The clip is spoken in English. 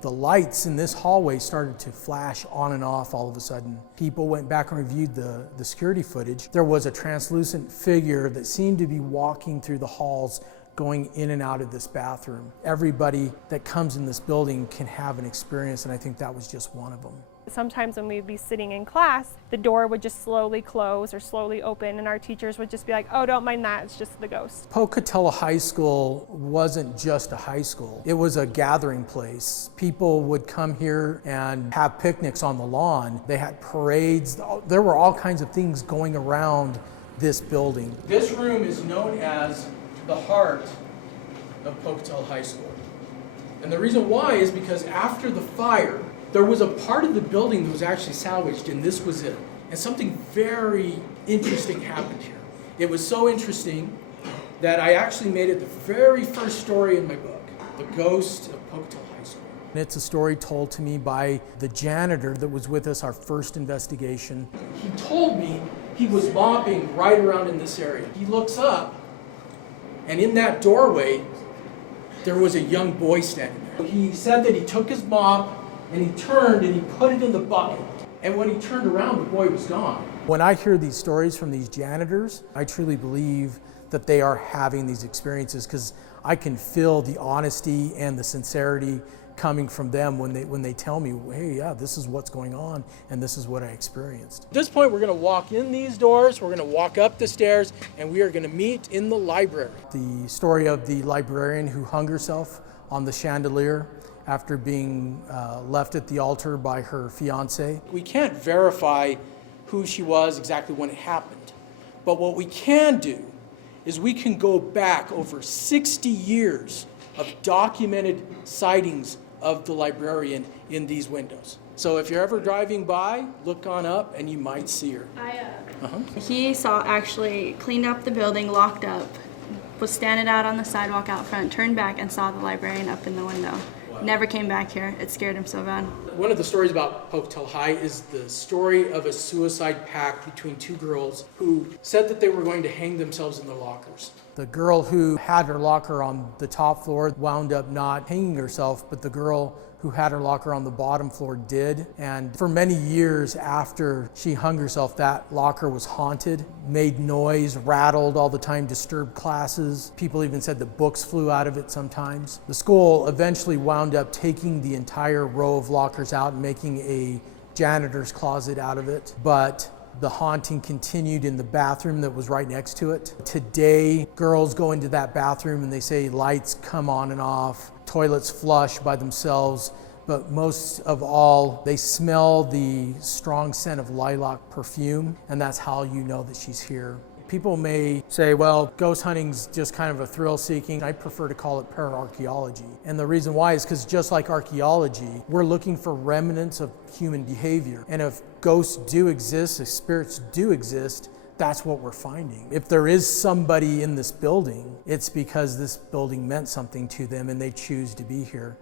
The lights in this hallway started to flash on and off all of a sudden. People went back and reviewed the security footage. There was a translucent figure that seemed to be walking through the halls, going in and out of this bathroom. Everybody that comes in this building can have an experience, and I think that was just one of them. Sometimes when we'd be sitting in class, the door would just slowly close or slowly open, and our teachers would just be like, oh, don't mind that, it's just the ghost. Pocatello High School wasn't just a high school. It was a gathering place. People would come here and have picnics on the lawn. They had parades. There were all kinds of things going around this building. This room is known as the heart of Pocatello High School. And the reason why is because after the fire, there was a part of the building that was actually salvaged, and this was it. And something very interesting happened here. It was so interesting that I actually made it the very first story in my book, The Ghost of Pocatello High School. And it's a story told to me by the janitor that was with us our first investigation. He told me he was mopping right around in this area. He looks up, and in that doorway, there was a young boy standing there. He said that he took his mop, and he turned and he put it in the bucket. And when he turned around, the boy was gone. When I hear these stories from these janitors, I truly believe that they are having these experiences, because I can feel the honesty and the sincerity coming from them when they tell me, hey, yeah, this is what's going on and this is what I experienced. At this point, we're going to walk in these doors, we're going to walk up the stairs, and we are going to meet in the library. The story of the librarian who hung herself on the chandelier after being left at the altar by her fiance. We can't verify who she was exactly when it happened, but what we can do is we can go back over 60 years of documented sightings of the librarian in these windows. So if you're ever driving by, look on up and you might see her. He saw actually cleaned up the building, locked up, was standing out on the sidewalk out front, turned back and saw the librarian up in the window. Never came back here. It scared him so bad. One of the stories about Pocatello High is the story of a suicide pact between two girls who said that they were going to hang themselves in their lockers. The girl who had her locker on the top floor wound up not hanging herself, but the girl who had her locker on the bottom floor did. And for many years after she hung herself, that locker was haunted, made noise, rattled all the time, disturbed classes. People even said that books flew out of it sometimes. The school eventually wound up taking the entire row of lockers out and making a janitor's closet out of it. But the haunting continued in the bathroom that was right next to it. Today, girls go into that bathroom and they say lights come on and off, toilets flush by themselves, but most of all, they smell the strong scent of lilac perfume, and that's how you know that she's here. People may say, well, ghost hunting's just kind of a thrill-seeking. I prefer to call it pararchaeology. And the reason why is because just like archaeology, we're looking for remnants of human behavior. And if ghosts do exist, if spirits do exist, that's what we're finding. If there is somebody in this building, it's because this building meant something to them and they choose to be here.